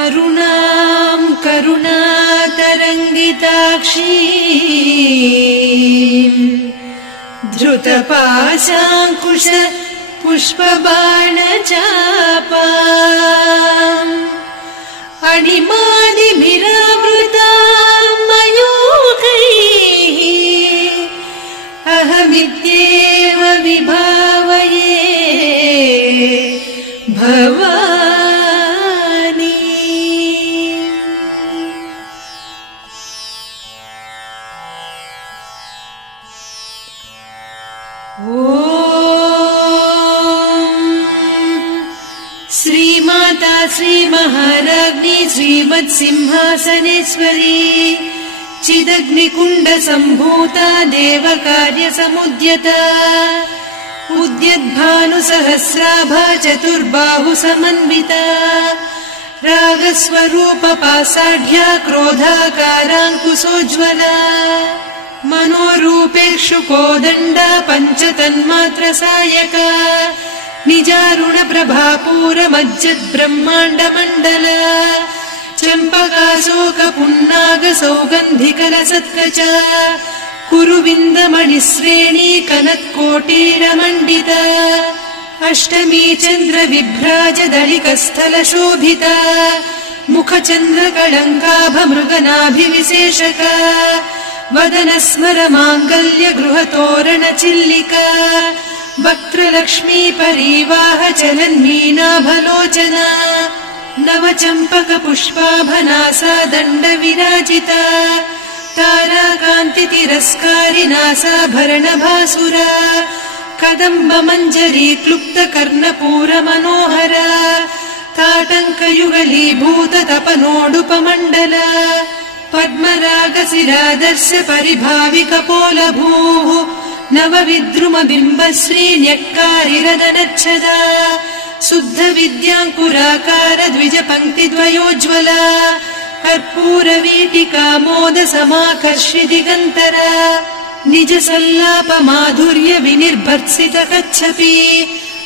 अरुणां करुणातरङ्गिताक्षीं धृतपाशाङ्कुश पुष्पबाणचापाम् अणिमादिभिरावृतां मयूखैः अहमित्येव विभावये भवानी। श्रीमाता श्रीमहाराज्ञी श्रीमत्सिंहासनेश्वरी चिदग्निकुण्डसम्भूता देवकार्यसमुद्यता उद्यद्भानुसहस्राभा चतुर्बाहुसमन्विता रागस्वरूपपासाढ्या क्रोधाकाराङ्कुशोज्ज्वला मनोरूपेक्षु कोदण्डा पञ्चतन्मात्रसायका निजारुणप्रभापूरमज्जद्ब्रह्माण्डमण्डला चम्पकाशोकपुन्नागसौगन्धिकलसत्कचा कुरुविन्दमणिश्रेणी कनत्कोटीरमण्डिता अष्टमी चन्द्रविभ्राजदलिकस्थलशोभिता मुखचन्द्रकलङ्काभमृगनाभिविशेषका वदनस्मरमाङ्गल्य गृहतोरणचिल्लिका वक्त्रलक्ष्मी परिवाह चलन्मीनाभलोचना नवचम्पकपुष्पाभनासा दण्डविराजिता ताराकान्तितिरस्कारिनासाभरणभासुरा कदम्बमञ्जरी क्लुप्तकर्णपूरमनोहरा ताटङ्कयुगलीभूततपनोडुपमण्डला पद्मरागशिरादर्श परिभाविकपोलभूः नवविद्रुमबिम्बश्रीन्यक्कारिरदनच्छदा शुद्धविद्याङ्कुराकार द्विजपङ्क्तिद्वयोज्ज्वला कर्पूरवीटिकामोदसमाकर्षि दिगन्तरा निजसल्लापमाधुर्य विनिर्भर्त्सितकच्छपि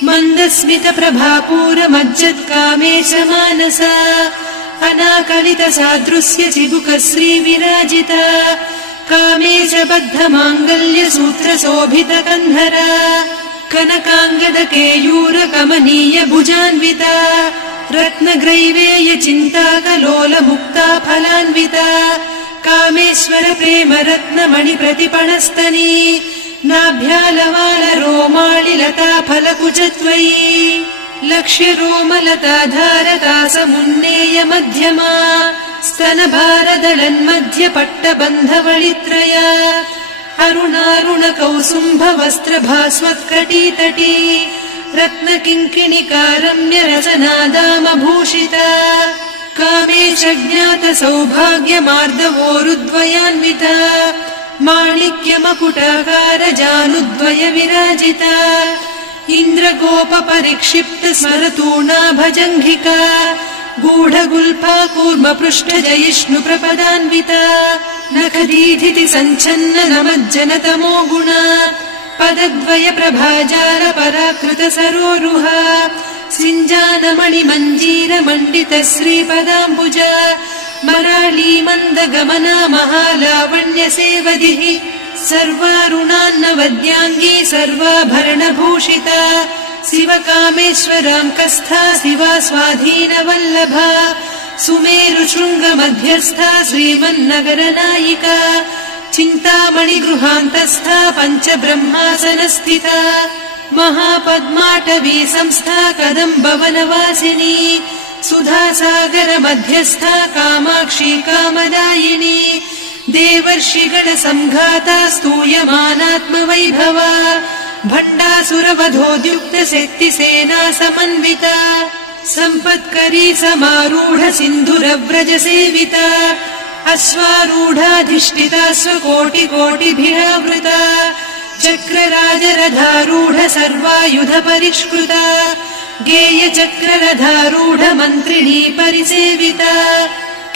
मन्दस्मितप्रभापूरमज्जत्कामेशमानसा अनाकलितसादृश्य चिबुकश्रीविराजिता कामेशबद्धमाङ्गल्यसूत्रशोभितकन्धरा कनकाङ्गदकेयूरकमनीय भुजान्विता रत्नग्रैवेय चिन्ताकलोलमुक्ता फलान्विता कामेश्वर प्रेम रत्नमणिप्रतिपणस्तनी नाभ्यालवालरोमालिलता फलकुचत्वयी लक्ष्यरोमलताधारता समुन्नेय मध्यमा स्तनभारदलन्मध्यपट्टबन्धवळित्रया अरुणारुणकौसुम्भवस्त्रभास्वत्कटीतटी रत्नकिङ्किणिकारम्यरसनादामभूषिता कामेशज्ञातसौभाग्यमार्दवोरुद्वयान्विता माणिक्यमकुटाकारजानुद्वय विराजिता इन्द्रगोपपरिक्षिप्त स्मरतूणाभजङ्घिका गूढगुल्फा कूर्मपृष्ठजयिष्णुप्रपदान्विता नखदीधिति सञ्छन्न नमज्जनतमो गुणा पदद्वय प्रभाजाल पराकृत सरोरुहा सिञ्जानमणिमञ्जीरमण्डित श्रीपदाम्बुजा मराळी मन्दगमना महालावण्य सेवदिः सर्वारुणान्नवद्याङ्गी सर्वाभरणभूषिता शिवकामेश्वराङ्कस्था शिवा स्वाधीनवल्लभा सुमेरुशृङ्गमध्यस्था श्रीमन्नगरनायिका चिन्तामणिगृहान्तस्था पञ्चब्रह्मासनस्थिता महापद्माटवी संस्था कदम्बवनवासिनी सुधासागर मध्यस्था कामाक्षी कामदायिनी देवर्षिगणसङ्घाता स्तूयमानात्मवैभवा भण्डासुरवधोद्युक्त शक्तिसेना समन्विता सम्पत्करी समारूढ सिन्धुरव्रज सेविता अश्वारूढाधिष्ठिता स्वकोटिकोटिभिरावृता चक्रराजरथारूढ सर्वायुध परिष्कृता गेयचक्ररथारूढ मन्त्रिणी परिसेविता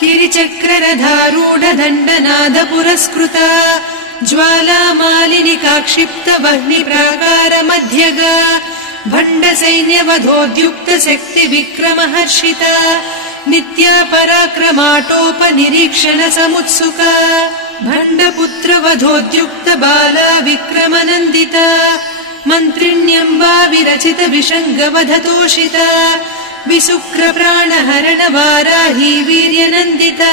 किरिचक्ररथारूढ दण्डनाद पुरस्कृता ज्वालामालिनिकाक्षिप्त वह्निप्राकार मध्यगा भण्डसैन्यवधोद्युक्त शक्ति विक्रमहर्षिता नित्या पराक्रमाटोपनिरीक्षण समुत्सुका भण्डपुत्रवधोद्युक्त बाला विक्रमनन्दिता मन्त्रिण्यम्बा विरचित विषङ्गवधतोषिता विशुक्रप्राणहरण वाराही वीर्यनन्दिता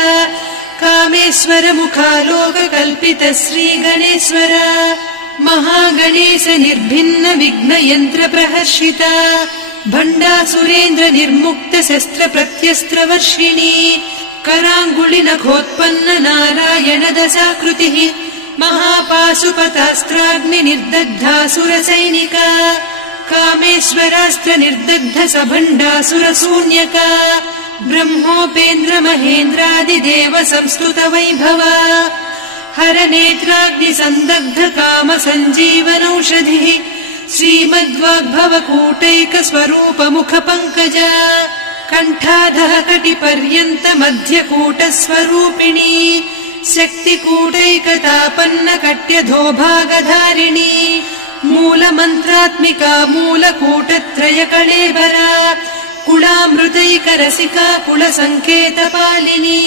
कामेश्वर मुखालोककल्पित श्रीगणेश्वर महागणेश निर्भिन्न विघ्नयन्त्र प्रहर्षिता भण्डासुरेन्द्र निर्मुक्त शस्त्र प्रत्यस्त्रवर्षिणी कराङ्गुलि नखोत्पन्न नारायण दशाकृतिः महापाशुपतास्त्राग्नि निर्दग्धासुर सैनिका कामेश्वरास्त्र निर्दग्ध सभण्डासुर शून्यका ब्रह्मोपेन्द्र महेन्द्रादिदेव संस्तुत वैभवा हर नेत्राग्नि सन्दग्ध काम सञ्जीवनौषधिः श्रीमद्वाग्भव कूटैक स्वरूप मुख पङ्कजा कण्ठाधः कटिपर्यन्त मध्यकूट स्वरूपिणी शक्तिकूटैकतापन्न कट्यधोभागधारिणी मूलमन्त्रात्मिका मूलकूटत्रय कळेबरा कुलामृतैकरसिका कुलसङ्केतपालिनी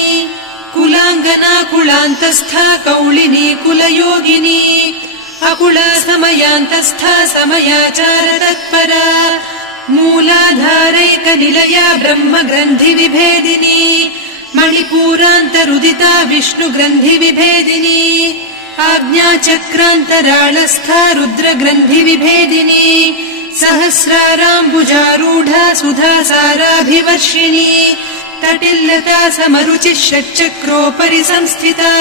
कुलाङ्गना कुलान्तस्था कौलिनी कुलयोगिनी अकुला समयान्तस्था समयाचार तत्परा मूलाधारैकनिलया ब्रह्मग्रन्थि विभेदिनी मणिपूरान्तरुदिता विष्णुग्रन्थि विभेदिनी आज्ञाचक्रान्तराळस्था रुद्रग्रन्थि विभेदिनी सहस्राराम्बुजारूढा सुधासाराभिवर्षिणी तटिल्लता समरुचिः षट्चक्रोपरि संस्थिता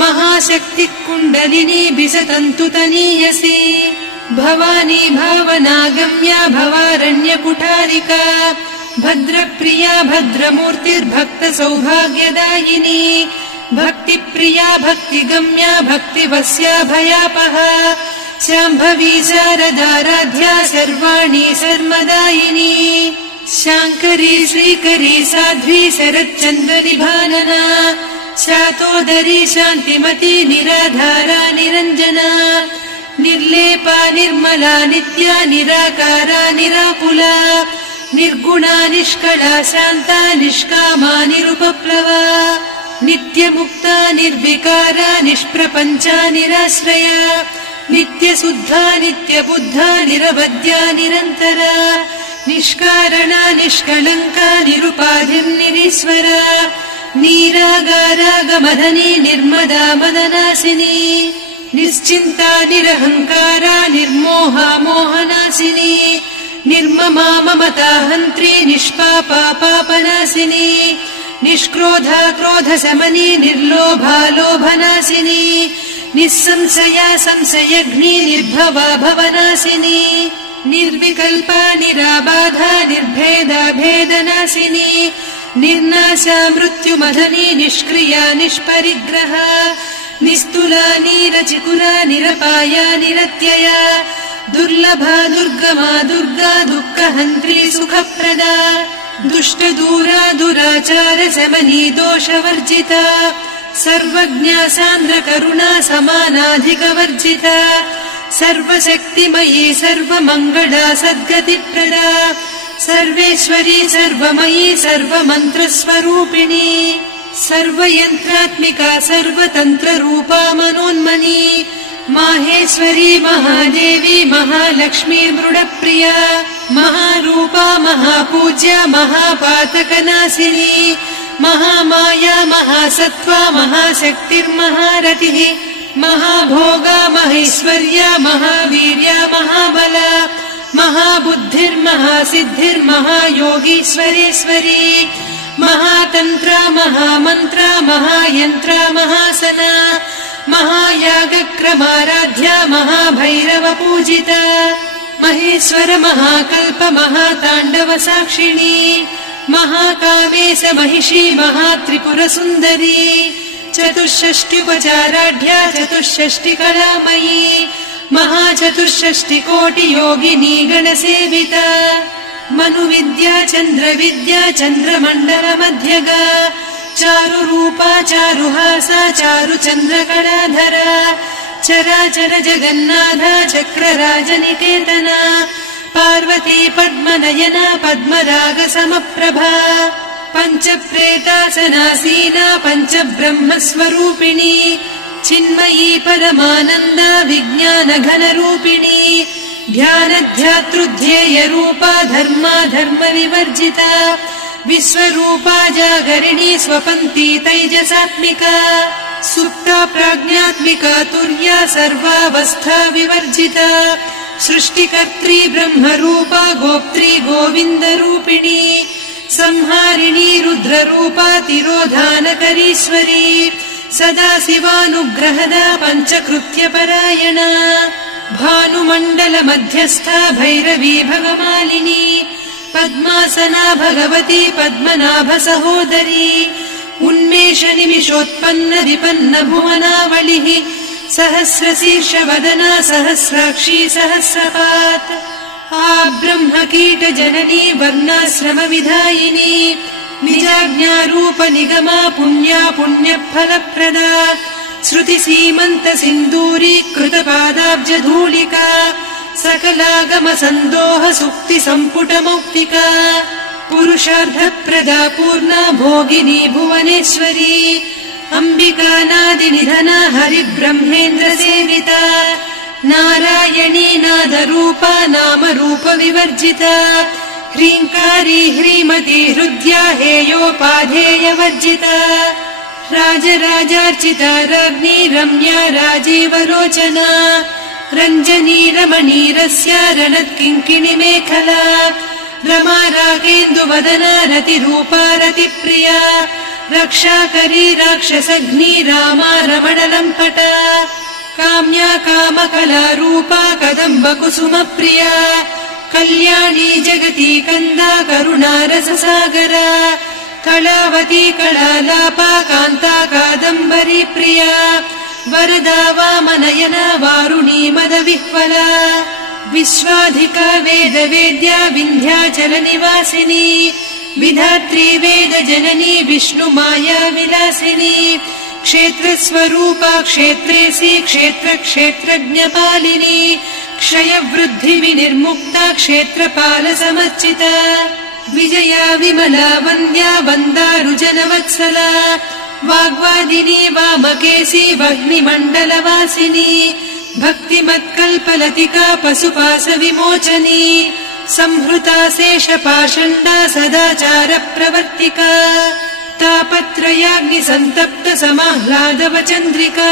महाशक्तिः कुण्डलिनी बिसतन्तुतनीयसी भवानी भावनागम्या भवारण्यकुठारिका भद्रप्रिया भद्रमूर्तिर्भक्त सौभाग्यदायिनी भक्तिप्रिया भक्तिगम्या भक्तिवस्या भयापहा शाम्भवी शारदाराध्या सर्वाणि सर्वदायिनी शाङ्करी श्रीकरी साध्वी शरच्चन्द्रनिभानना शातोदरी शान्तिमती निराधारा निरञ्जना निर्लेपा निर्मला नित्या निराकारा निराकुला निर्गुणा निष्कला शान्ता निष्कामा निरुपप्लवा नित्यमुक्ता निर्विकारा निष्प्रपञ्चा निराश्रया नित्यशुद्धा नित्यबुद्धा निरवद्या निरन्तरा निष्कारणा निष्कलङ्का निरुपाधिर्निरीश्वरा नीरागारागमदनी निर्मदा मदनासिनी निश्चिन्ता निरहङ्कारा निर्मोहा मोहनासिनी निर्ममा ममता हन्त्री निष्पापा पापनासिनी निष्क्रोधा क्रोधशमनी निर्लोभा लोभनासिनी निस्संशया संशयघ्नी निर्भवा भवनासिनी निर्विकल्पा निराबाधा निर्भेदा भेदनासिनी निर्नाशा मृत्युमदनी निष्क्रिया निष्परिग्रहा निस्तुला निरचिकुला निरपाया निरत्यया दुर्लभा दुर्गमा दुर्गा दुःखहन्त्री सुखप्रदा दुष्टदूरा दुराचार शमनी दोषवर्जिता सर्वज्ञा सान्द्र करुणा समानाधिकवर्जिता सर्वशक्तिमयी सर्वमङ्गला सद्गतिप्रदा सर्वेश्वरी सर्वमयी सर्वमन्त्रस्वरूपिणी सर्वयन्त्रात्मिका सर्वतन्त्ररूपा मनोन्मनी माहेश्वरी महादेवी महालक्ष्मी मृडप्रिया महारूपा महापूज्या महापातकनाशिनी महामाया महासत्त्वा महाशक्तिर्महारतिः महाभोगा महेश्वर्या महावीर्या महाबला महाबुद्धिर्महासिद्धिर्महायोगीश्वरेश्वरी महातन्त्रा महामन्त्रा महायन्त्रा महासना महायागक्रमाराध्या महाभैरवपूजिता महेश्वर महाकल्प महाताण्डव साक्षिणी महाकामेश महिषी महात्रिपुरसुन्दरी चतुष्षष्ट्युपचाराढ्या चतुष्षष्टिकलामयी महाचतुष्षष्टिकोटियोगिनी गणसेविता मनुविद्या चन्द्रविद्या चन्द्रमण्डलमध्यगा चारुरूपा चारुहासा चारुचन्द्रकलाधरा चराचर जगन्नाथा चक्रराजनिकेतना पार्वती पद्मनयना पद्मरागसमप्रभा पञ्चप्रेतासनासीना पञ्चब्रह्मस्वरूपिणी चिन्मयी परमानन्दा विज्ञानघनरूपिणी ध्यानध्यातृध्येयरूपा धर्मा धर्मविवर्जिता विश्वरूपा जागरिणी स्वपन्ती तैजसात्मिका सुप्ता प्राज्ञात्मिका तुर्या सर्वावस्था विवर्जिता सृष्टिकर्त्री ब्रह्मरूपा गोप्त्री गोविन्दरूपिणी संहारिणी रुद्ररूपा तिरोधानकरीश्वरी सदा शिवानुग्रहदा पञ्चकृत्यपरायणा भानुमण्डलमध्यस्था भैरवी भगमालिनी पद्मासना भगवती पद्मनाभसहोदरी उन्मेषनिमिषोत्पन्न विपन्न भुवनावलिः सहस्रशीर्षवदना सहस्राक्षी सहस्रपात् ब्रह्मकीटजननी वर्णाश्रमविधायिनी निजाज्ञारूपनिगमा पुण्या पुण्यफलप्रदा श्रुतिसीमन्तसिन्दूरीकृतपादाब्जधूलिका सकलागमसन्दोह सुक्तिसम्पुटमौक्तिका पुरुषार्थप्रदा पूर्णा भोगिनी भुवनेश्वरी अम्बिकानादिनिधना हरिब्रह्मेन्द्रसेविता नारायणी नादरूपा नामरूपविवर्जिता ह्रीङ्कारी ह्रीमती हृद्या हेयोपाधेयवर्जिता राजराजार्चिता राज्ञी रम्या राजीवलोचना रञ्जनी रमणीरस्या रणत्किङ्किणिमेखला रमा रागेन्दुवदना रतिरूपा रतिप्रिया रक्षाकरी राक्षसघ्नी रामा रमणलम्पटा काम्या कामकलारूपा कदम्बकुसुमप्रिया कल्याणी जगती कन्दा करुणारससागरा कलावती कलालापा कान्ता कादम्बरी प्रिया वरदा वामनयना वारुणी मदविह्वला विश्वाधिका वेदवेद्या विन्ध्याचलनिवासिनी विधात्री वेदजननी विष्णुमाया विलासिनी क्षेत्रस्वरूपा क्षेत्रेसी क्षेत्रक्षेत्रज्ञपालिनी क्षयवृद्धिविनिर्मुक्ता क्षेत्रपालसमर्चिता विजया विमला वन्द्या वन्दारुजनवत्सला वाग्वादिनी वामकेशी वह्निमण्डलवासिनी भक्तिमत्कल्पलतिका पशुपाशविमोचनी संहृता शेषपाषण्डा सदाचारप्रवर्तिका तापत्रयाग्निसन्तप्त समाह्लादवचन्द्रिका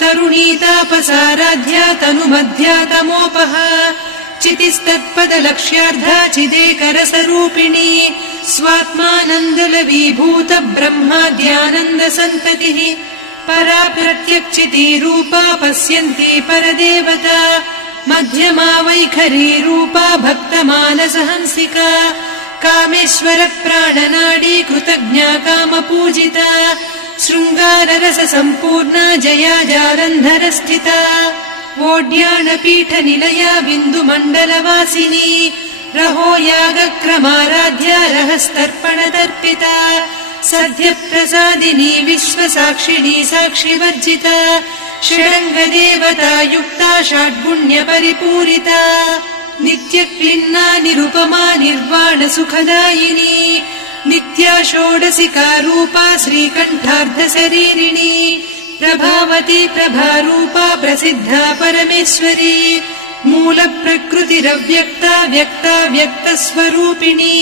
तरुणी तापसाराध्या तनुमध्या तमोपहा चितिस्तत्पदलक्ष्यार्धा चिदेकरसरूपिणी स्वात्मानन्दलवीभूत ब्रह्माद्यानन्दसन्ततिः परा प्रत्यक्षितीरूपा पश्यन्ती परदेवता मध्यमा वैखरी रूपा भक्तमानसहंसिका कामेश्वर प्राणनाडी कृतज्ञा कामपूजिता शृङ्गाररससम्पूर्णा जया जालन्धरस्थिता वोड्याणपीठनिलया बिन्दुमण्डलवासिनी रहो यागक्रमाराध्या रहस्तर्पणतर्पिता सद्यप्रसादिनी विश्वसाक्षिणी साक्षिवर्जिता षडङ्गदेवता युक्ता षड्गुण्यपरिपूरिता नित्यक्लिन्ना निरुपमा निर्वाणसुखदायिनी नित्या षोडशिका रूपा श्रीकण्ठार्धशरीरिणी प्रभावती प्रभारूपा प्रसिद्धा परमेश्वरी मूलप्रकृतिरव्यक्ता व्यक्ता व्यक्तस्वरूपिणी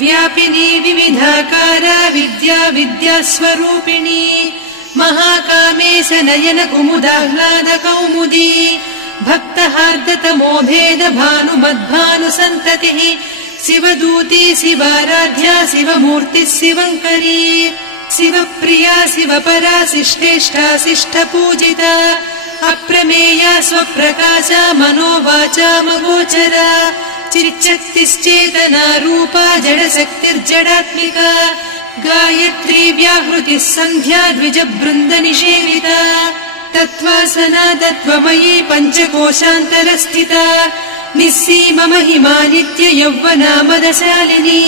व्यापिनी विविधाकारा विद्या विद्यास्वरूपिणी महाकामेश नयन कुमुदाह्लाद कौमुदी भक्तहार्दतमो भेद भानुमद्भानुसन्ततिः शिवदूती शिवाराध्या शिवमूर्तिः शिवङ्करी शिवप्रिया शिवपरा शिष्टेष्टा शिष्टपूजिता अप्रमेया स्वप्रकाशा मनोवाचामगोचरा चिच्चक्तिश्चेतना रूपा जडशक्तिर्जडात्मिका गायत्री व्याहृतिः सन्ध्या द्विजबृन्दनिषेविता तत्त्वासना तत्त्वमयी पञ्चकोशान्तरस्थिता निस्सीममहिमा नित्ययौवना मदशालिनी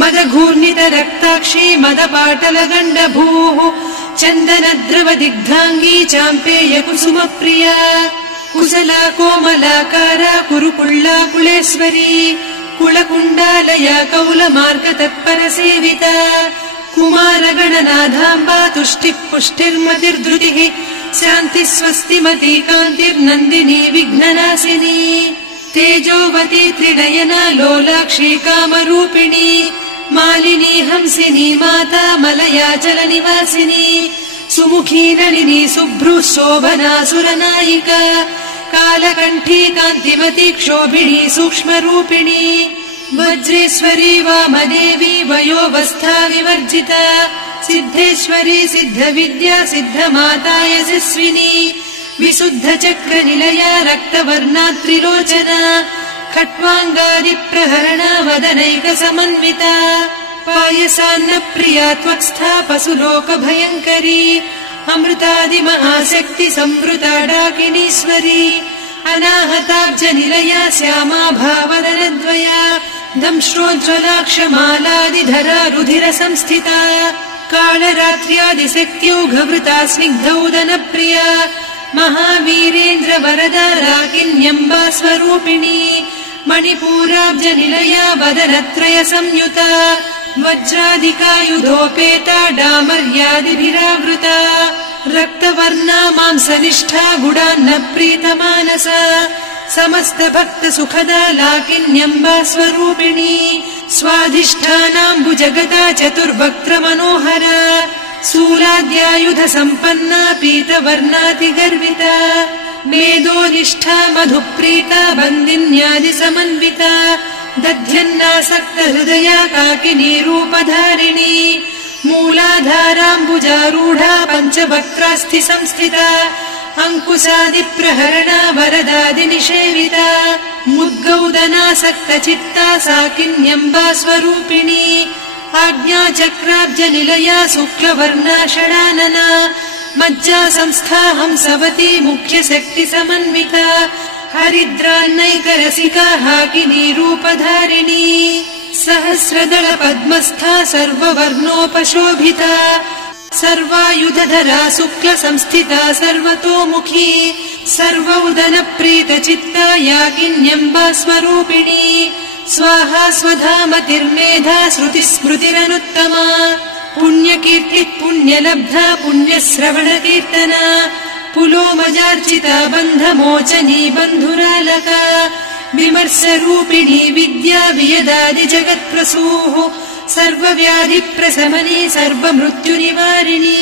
मदघूर्णितरक्ताक्षी मदपाटलगण्डभूः चन्दनद्रवदिग्धाङ्गी चाम्पेयकुसुमप्रिया कुशला कोमलाकारा कुरुकुल्ला कुलेश्वरी कुलकुण्डालया कौलमार्गतत्परसेविता कुमारगणनाथाम्बा तुष्टिः पुष्टिर्मतिर्धृतिः शान्तिः स्वस्तिमती कान्तिर्नन्दिनी विघ्ननाशिनी तेजोवती त्रिनयना लोलाक्षी कामरूपिणी मालिनी हंसिनी माता मलयाचलनिवासिनी सुमुखी नलिनी शुभ्रुः शोभना सुरनायिका कालकण्ठी कान्तिमती क्षोभिणी सूक्ष्मरूपिणी वज्रेश्वरी वामदेवी वयोवस्था विवर्जिता सिद्धेश्वरी सिद्धविद्या सिद्धमाता यशस्विनी विशुद्धचक्रनिलया रक्तवर्णा त्रिलोचना खट्वाङ्गादिप्रहरणा वदनैकसमन्विता पायसान्नप्रिया त्वक्स्था पशुलोकभयङ्करी अमृतादिमहाशक्ति संवृता डाकिनीश्वरी अनाहताब्जनिलया श्यामा भावदनद्वया दंश्रोज्ज्वलाक्षमालादिधरा रुधिरसंस्थिता कालरात्र्यादिशक्त्योघवृता स्निग्धौदनप्रिया महावीरेन्द्रवरदा राकिन्यम्बा स्वरूपिणी मणिपूराब्जनिलया वदनत्रय संयुता वज्राधिकायुधोपेता डामर्यादिभिरावृता रक्तवर्णा मांसनिष्ठा गुडान्नप्रीतमानसा समस्तभक्तसुखदा लाकिन्यम्बा स्वरूपिणी स्वाधिष्ठानाम्बुजगता चतुर्वक्त्रमनोहरा शूलाद्यायुध सम्पन्ना पीतवर्णातिगर्विता मेदोनिष्ठा मधुप्रीता बन्दिन्यादिसमन्विता दध्यन्नासक्तहृदया काकिनी रूपधारिणी मूलाधाराम्बुजारूढा पञ्चवक्त्रास्थि संस्थिता अङ्कुशादिप्रहरणा वरदादिनिषेविता मुद्गौदनासक्तचित्ता साकिन्यम्बा स्वरूपिणी आज्ञाचक्राब्जनिलया शुक्लवर्णा षडानना मज्जा संस्था हंसवती मुख्यशक्तिसमन्विता हरिद्रान्नैकरसिका हाकिनी रूपधारिणी सहस्रदल पद्मस्था सर्ववर्णोपशोभिता सर्वायुधधरा शुक्लसंस्थिता सर्वतोमुखी सर्वौदनप्रीतचित्ता याकिन्यम्बा स्वरूपिणी स्वाहा स्वधामतिर्मेधा श्रुतिस्मृतिरनुत्तमा पुण्यकीर्तिः पुण्यलब्धा पुण्यश्रवणकीर्तना पुलोमजार्चिता बन्धमोचनी बन्धुरालका विमर्शरूपिणी विद्या वियदादिजगत्प्रसूः सर्वव्याधिप्रशमनी सर्वमृत्युनिवारिणी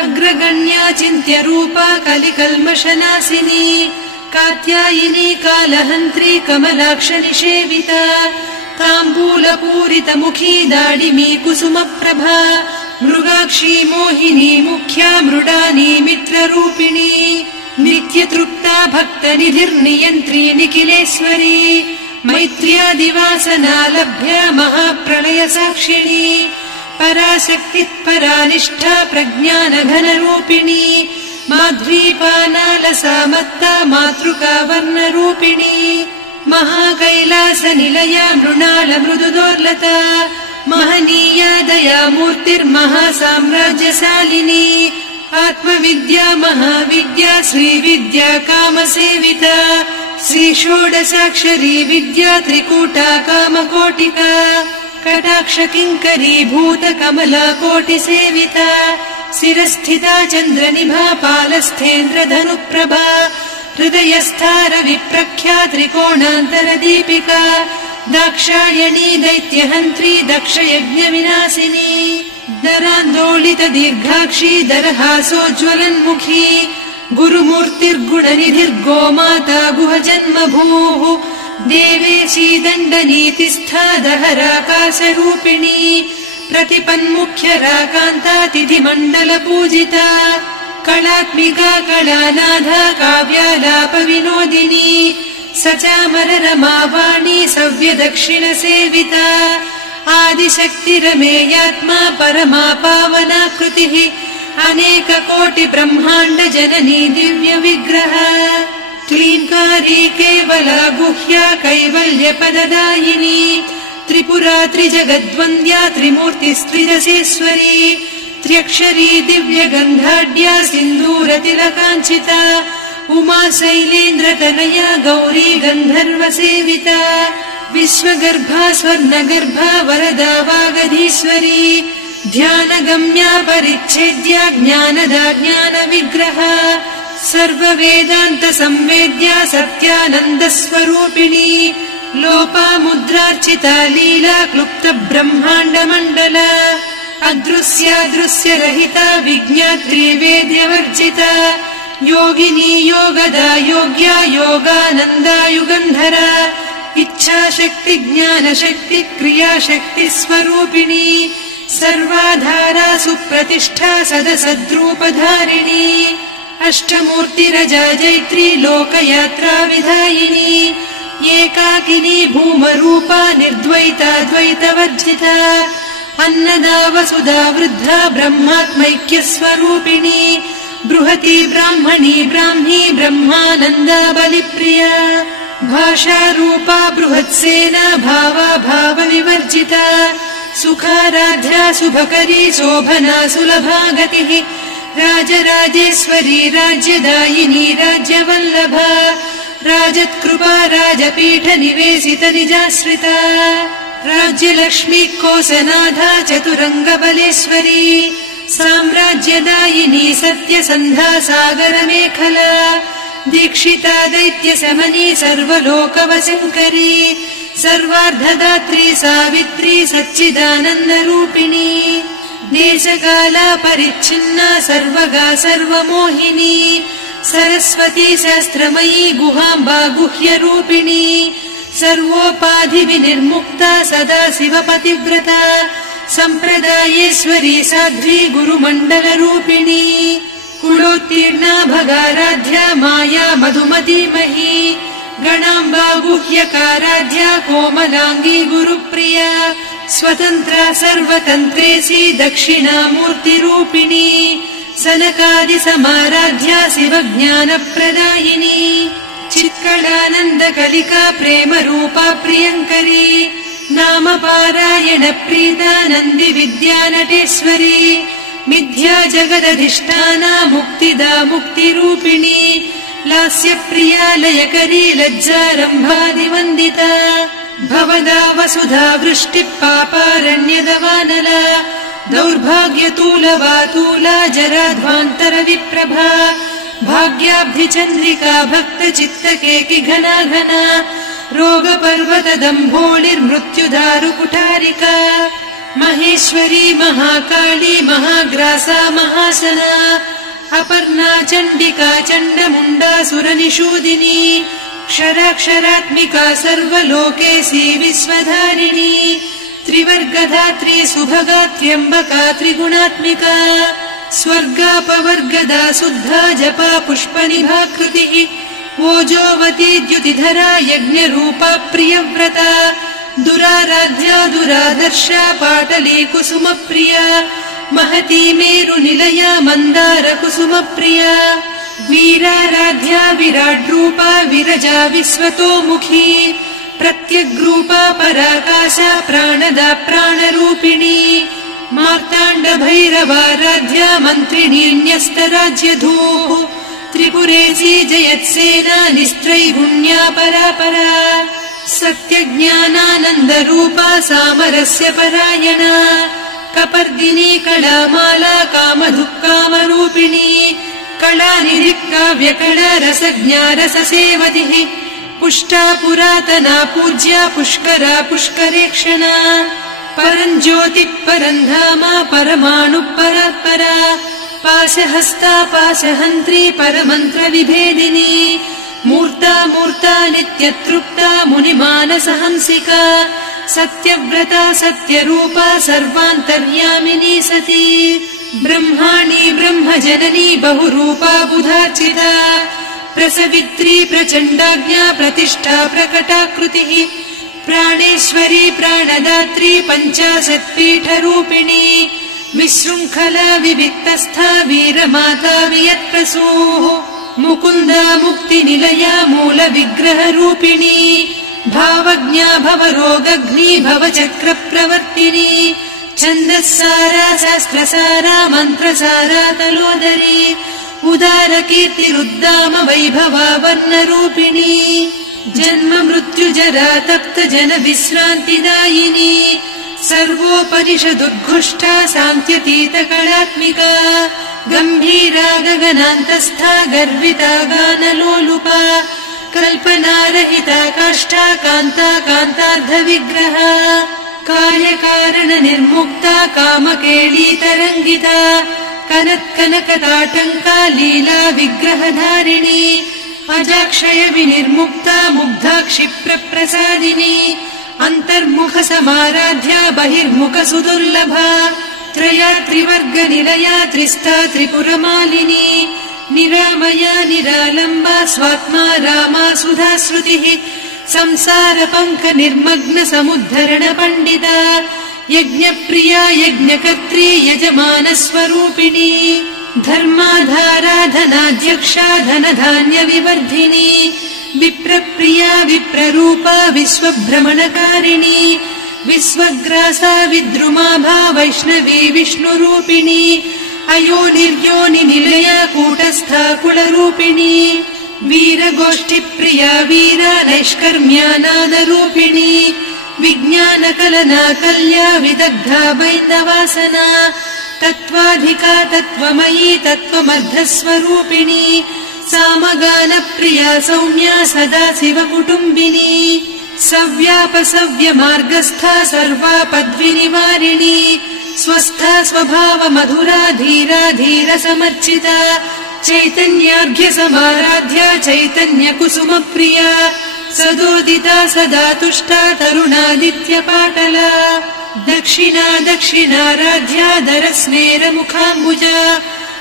अग्रगण्या चिन्त्यरूपा कलिकल्मषनाशिनी कात्यायिनी कालहन्त्री कमलाक्षनिषेविता ताम्बूलपूरितमुखी दाडिमी कुसुमप्रभा मृगाक्षी मोहिनी मुख्या मृडानी मित्ररूपिणी नित्यतृप्ता भक्तनिधिर्नियन्त्री निखिलेश्वरी मैत्र्यादिवासना लभ्या महाप्रलयसाक्षिणी पराशक्तिः परानिष्ठा प्रज्ञानघनरूपिणी माध्वीपानालसा मत्ता मातृका वर्णरूपिणी महाकैलासनिलया मृणालमृदुदोर्लता महनीया दयामूर्तिर्महासाम्राज्यशालिनी आत्मविद्या महाविद्या श्रीविद्या कामसेविता श्रीषोडशाक्षरी विद्या त्रिकूटा कामकोटिका कटाक्षकिङ्करी भूतकमला कोटिसेविता शिरस्थिता चन्द्रनिभा पालस्थेन्द्रधनुप्रभा हृदयस्था रविप्रख्या त्रिकोणान्तरदीपिका दाक्षायणी दैत्यहन्त्री दक्षयज्ञविनाशिनी दरान्दोलित दीर्घाक्षी दरहासोज्ज्वलन्मुखी गुरुमूर्तिर्गुणनिधिर्गोमाता गुहजन्मभूः देवेशी दण्डनीतिस्था दहराकाशरूपिणी प्रतिपन्मुख्यराकान्ता तिथिमण्डलपूजिता कलात्मिका कलानाधा काव्यालापविनोदिनी सचामररमावाणी सव्यदक्षिणसेविता आदिशक्तिरमेयात्मा परमा पावनाकृतिः अनेककोटिब्रह्माण्ड जननी दिव्यविग्रह क्लीङ्कारी केवला गुह्या कैवल्यपददायिनी त्रिपुरा त्रिजगद्वन्द्या त्रिमूर्तिस्त्रिदशेश्वरी त्र्यक्षरी दिव्यगन्धाढ्या सिन्दूरतिलकाञ्चिता उमा शैलेन्द्रतनया गौरी गन्धर्वसेविता विश्वगर्भा स्वर्णगर्भा वरदा वागधीश्वरी ध्यानगम्या परिच्छेद्या ज्ञानदा ज्ञानविग्रहा सर्ववेदान्त संवेद्या सत्यानन्दस्वरूपिणी लोपामुद्रार्चिता लीला क्लुप्त ब्रह्माण्डमण्डला अदृश्यादृश्यरहिता विज्ञात्री वेद्यवर्जिता योगिनी योगदा योग्या योगानन्दा युगन्धरा इच्छाशक्ति ज्ञानशक्ति क्रियाशक्ति स्वरूपिणी सर्वाधारा सुप्रतिष्ठा सदसद्रूपधारिणी अष्टमूर्तिरजा जैत्री लोकयात्रा विधायिनी एकाकिनी भूमरूपा निर्द्वैता द्वैतवर्जिता अन्नदा वसुधा वृद्धा ब्रह्मात्मैक्यस्वरूपिणी बृहती ब्राह्मणी ब्राह्मी ब्रह्मानन्दा बलिप्रिया भाषारूपा बृहत्सेना भावा भावविवर्जिता सुखाराध्या शुभकरी शोभना सुलभा गतिः राजराजेश्वरी राज्यदायिनी राज्यवल्लभा राजत्कृपा राजपीठ निवेशित निजाश्रिता राज्यलक्ष्मी कोसनाधा चतुरङ्गबलेश्वरी साम्राज्यदायिनी सत्यसन्धा सागरमेखला दीक्षिता दैत्यशमनी सर्वलोकवशङ्करी सर्वार्धदात्री सावित्री सच्चिदानन्दरूपिणी देशकाला परिच्छिन्ना सर्वगा सर्वमोहिनी सरस्वती शास्त्रमयी गुहाम्बा गुह्यरूपिणी सर्वोपाधिविनिर्मुक्ता सदा शिवपतिव्रता सम्प्रदायेश्वरी साध्वी गुरुमण्डलरूपिणी कुलोत्तीर्णा भगाराध्या माया मधुमतीमही गणाम्बा गुह्यकाराध्या कोमलाङ्गी गुरुप्रिया स्वतन्त्रा सर्वतन्त्रेशी दक्षिणामूर्तिरूपिणी सनकादिसमाराध्या शिवज्ञानप्रदायिनी चित्कलानन्दकलिका प्रेमरूपा प्रियङ्करी नामपारायण प्रीता नन्दिविद्या नटेश्वरी मिथ्या जगदधिष्ठाना मुक्तिदा मुक्तिरूपिणी लास्यप्रिया लयकरी लज्जारम्भादिवन्दिता भवदा वसुधा वृष्टिः पापारण्यदवानला दौर्भाग्यतूलवातूला जराध्वान्तरविप्रभा भाग्याब्धिचन्द्रिका भक्तचित्तकेकि घना घना रोगपर्वतदम्भोळिर्मृत्युदारुकुठारिका महेश्वरी महाकाली महाग्रासा महाशना अपर्णा चण्डिका चण्डमुण्डा सुरनिषूदिनी क्षराक्षरात्मिका सर्वलोकेशी विश्वधारिणी त्रिवर्गधात्री सुभगा त्र्यम्बका त्रिगुणात्मिका स्वर्गापवर्गदा शुद्धा जपा पुष्पनिभाकृतिः ओजोवती द्युतिधरा यज्ञरूपा प्रियव्रता दुराराध्या दुरादर्शा पाटली कुसुमप्रिया महती मेरुनिलया मन्दार कुसुमप्रिया वीराराध्या विराड्रूपा विरजा विश्वतोमुखी प्रत्यग्रूपा पराकाशा प्राणदा प्राणरूपिणी मार्ताण्ड भैरवाराध्या मन्त्रिणीन्यस्तराज्यधूः त्रिपुरेशी जयत्सेना निस्त्रैगुण्या परापरा सत्यज्ञानानन्दरूपा सामरस्य परायणा कपर्दिनी कलामाला कामधुक्कामरूपिणी कलानिधिः काव्यकला रसज्ञा रससेवतिः पुष्टा पुरातना पूज्या पुष्करा पुष्करेक्षणा परञ्ज्योतिः परन्धामा परमाणुः परात्परा पाशहस्ता पाशहन्त्री परमन्त्रविभेदिनी मूर्ता मूर्ता नित्यतृप्ता मुनिमानसहंसिका सत्यव्रता सत्यरूपा सर्वान्तर्यामिनी सती ब्रह्माणी ब्रह्मजननी बहुरूपा बुधार्चिता प्रसवित्री प्रचण्डाज्ञा प्रतिष्ठा प्रकटाकृतिः प्राणेश्वरी प्राणदात्री पञ्चाशत्पीठरूपिणी विशृङ्खला विविक्तस्था वीरमाता वियत्प्रसूः मुकुन्दा मुक्तिनिलया मूलविग्रहरूपिणी भावज्ञा भवरोगघ्नी भवचक्रप्रवर्तिनी छन्दस्सारा शास्त्रसारा मन्त्रसारा तलोदरी उदारकीर्तिरुद्दाम वैभवा वर्णरूपिणी जन्म मृत्युजरा तप्त जन विश्रान्तिदायिनी सर्वोपनिषदुद्घुष्टा सान्त्यतीत कलात्मिका गम्भीरा गगनान्तस्था गर्विता गानलोलुपा कल्पनारहिता काष्ठा कान्ता कान्तार्धविग्रहा कार्यकारण निर्मुक्ता कामकेळीतरङ्गिता कनत्कनकताटङ्का लीला विग्रहधारिणी अजाक्षय विनिर्मुक्ता मुग्धा क्षिप्रप्रसादिनी अन्तर्मुख समाराध्या बहिर्मुख सुदुर्लभा त्रया त्रिवर्गनिलया त्रिस्ता त्रिपुरमालिनी निरामया निरालम्बा स्वात्मा रामा सुधा श्रुतिः संसार पङ्क निर्मग्न समुद्धरण पण्डिता यज्ञप्रिया यज्ञकर्त्री यजमानस्वरूपिणी धर्माधाराधनाध्यक्षा धनधान्य विवर्धिनी विप्रप्रिया विप्ररूपा विश्वभ्रमणकारिणी विश्वग्रासा विद्रुमाभा वैष्णवी विष्णुरूपिणी अयोनिर्योनि निलया कूटस्था कुलरूपिणी वीरगोष्ठिप्रिया वीरा नैष्कर्म्यानादरूपिणी विज्ञानकलना कल्या विदग्धा वैन्दवासना तत्त्वाधिका तत्त्वमयी तत्त्वमर्धस्वरूपिणी सामगानप्रिया सौम्या सदा शिवकुटुम्बिनी सव्यापसव्यमार्गस्था सर्वा पद्विनिवारिणी स्वस्था स्वभाव मधुरा धीरा धीर समर्चिता चैतन्यार्घ्य समाराध्या चैतन्य कुसुम प्रिया सदोदिता सदा तुष्टा तरुणादित्य पाटला दक्षिणा दक्षिणाराध्या दरस्मेर मुखाम्बुजा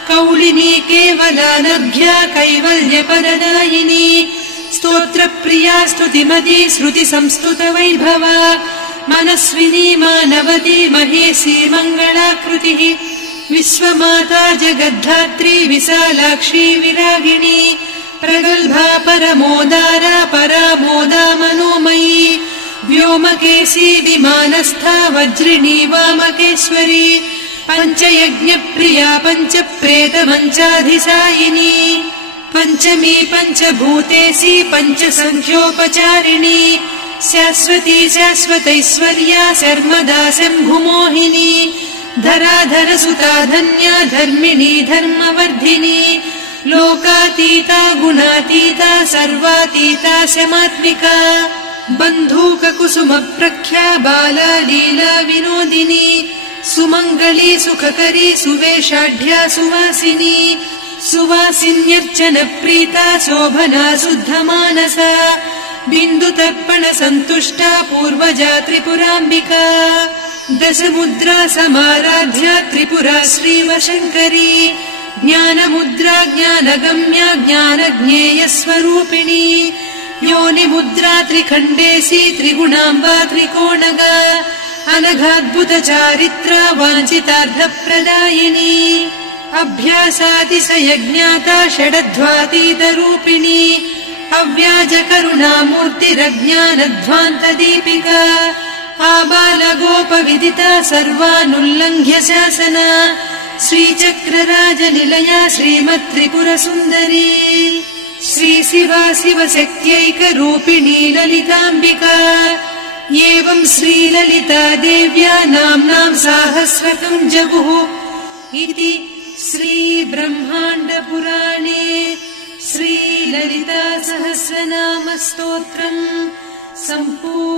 कौलिनी केवलानभ्या कैवल्यपददायिनी स्तोत्रप्रिया स्तुतिमती श्रुति संस्तुत वैभवा मनस्विनी मानवती महेशी मङ्गलाकृतिः विश्वमाता जगद्धात्री विशालाक्षी विरागिणी प्रगल्भा परमोदारा परामोदा मनोमयी व्योमकेशी विमानस्था वज्रिणी वामकेश्वरी पञ्चयज्ञप्रिया पञ्चप्रेतमञ्चाधिसायिनी पञ्चमी पञ्चभूतेशी पञ्चसङ्ख्योपचारिणी शाश्वती शाश्वतैश्वर्या शर्मदा शम्भुमोहिनी धराधरसुता धन्या धर्मिणी धर्मवर्धिनी लोकातीता गुणातीता सर्वातीता शमात्मिका बन्धूककुसुमप्रख्या बाला लीला विनोदिनी सुमङ्गली सुखकरी सुवेशाढ्या सुवासिनी सुवासिन्यर्चनप्रीता शोभना शुद्धमानसा बिन्दुतर्पण सन्तुष्टा पूर्वजा त्रिपुराम्बिका दशमुद्रा समाराध्या त्रिपुरा श्रीवशङ्करी ज्ञानमुद्रा ज्ञानगम्या ज्ञानज्ञेयस्वरूपिणी योनिमुद्रा त्रिखण्डेशी त्रिगुणाम्बा त्रिकोणगा अनघाद्भुत चारित्रा वाञ्छितार्थप्रदायिनी अभ्यासातिशयज्ञाता षडध्वातीतरूपिणी अव्याजकरुणामूर्तिरज्ञानध्वान्तदीपिका आबालगोपविदिता सर्वानुल्लङ्घ्य शासना श्रीचक्रराजनिलया श्रीमत्त्रिपुरसुन्दरी श्रीशिवा शिवशक्त्यैकरूपिणी ललिताम्बिका एवं श्रीललिता देव्या नाम्नां साहस्रकं जगुः इति श्रीब्रह्माण्डपुराणे श्रीललिता सहस्रनामस्तोत्रम् सम्पूर्णम्।